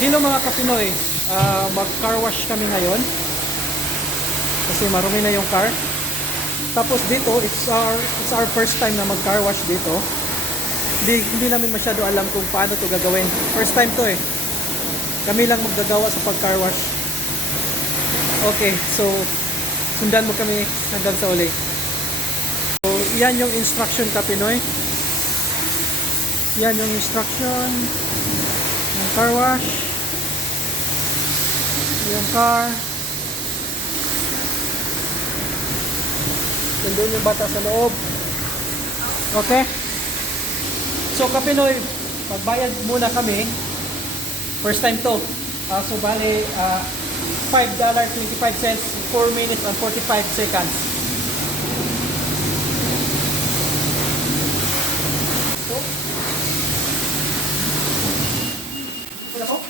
Hello mga Kapinoy, mag car wash kami ngayon kasi marumi na yung car. Tapos dito, it's our first time na mag car wash dito. Hindi namin masyado alam kung paano to gagawin. First time to eh. Kami lang maggagawa sa pag car wash. Okay, so sundan mo kami hanggang sa uli. So yan yung instruction Kapinoy. Yan yung instruction ng car wash. Yung car. Nandun yung bata sa loob. Okay? So Kapinoy, magbayad muna kami. First time to. So bali, $5.25, 4 minutes and 45 seconds. So, wala po?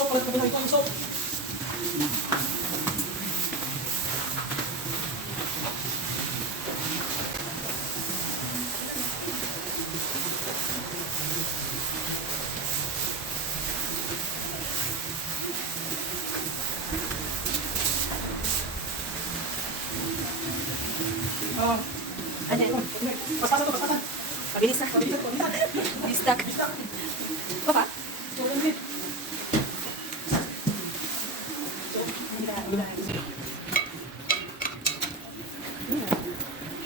So, ulit kami na ito yung soap. Ano yun? Paspasan to, paspasan. Mabilis na. Mabilis na. Ito pa?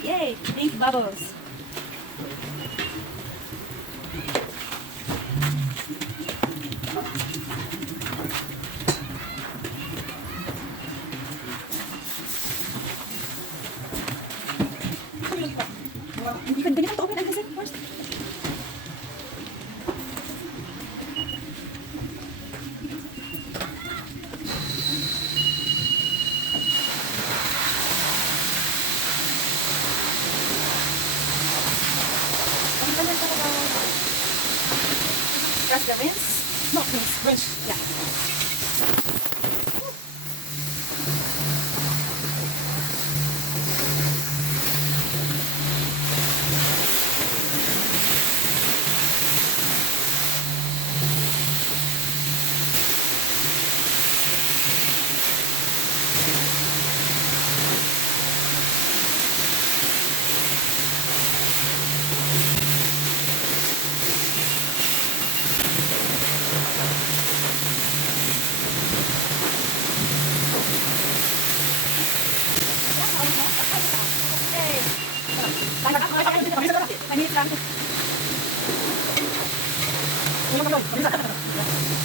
Yay! Pink bubbles. Hindi ko ganyan to open ang kasi first. Ang ganyan talaga. Press the rinse? No, rinse. Yeah. Yay! Maliit lang.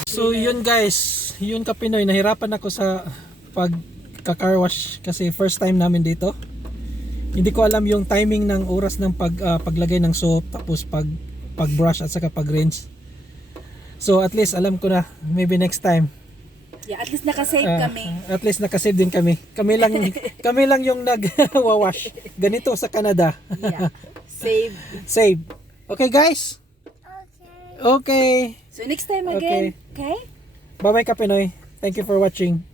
So yun guys, yun Kapinoy, nahirapan ako sa pagka-car wash kasi first time namin dito. Hindi ko alam yung timing ng oras ng paglagay ng soap, tapos pag-brush at saka pag-rinse. So at least alam ko na, maybe next time. Yeah, at least nakasave kami. At least nakasave din kami. Kami lang yung nag-wash. Ganito sa Canada. Yeah. Save. Save. Okay guys? Okay. So next time again. Okay? Bye-bye Kapinoy. Thank you for watching.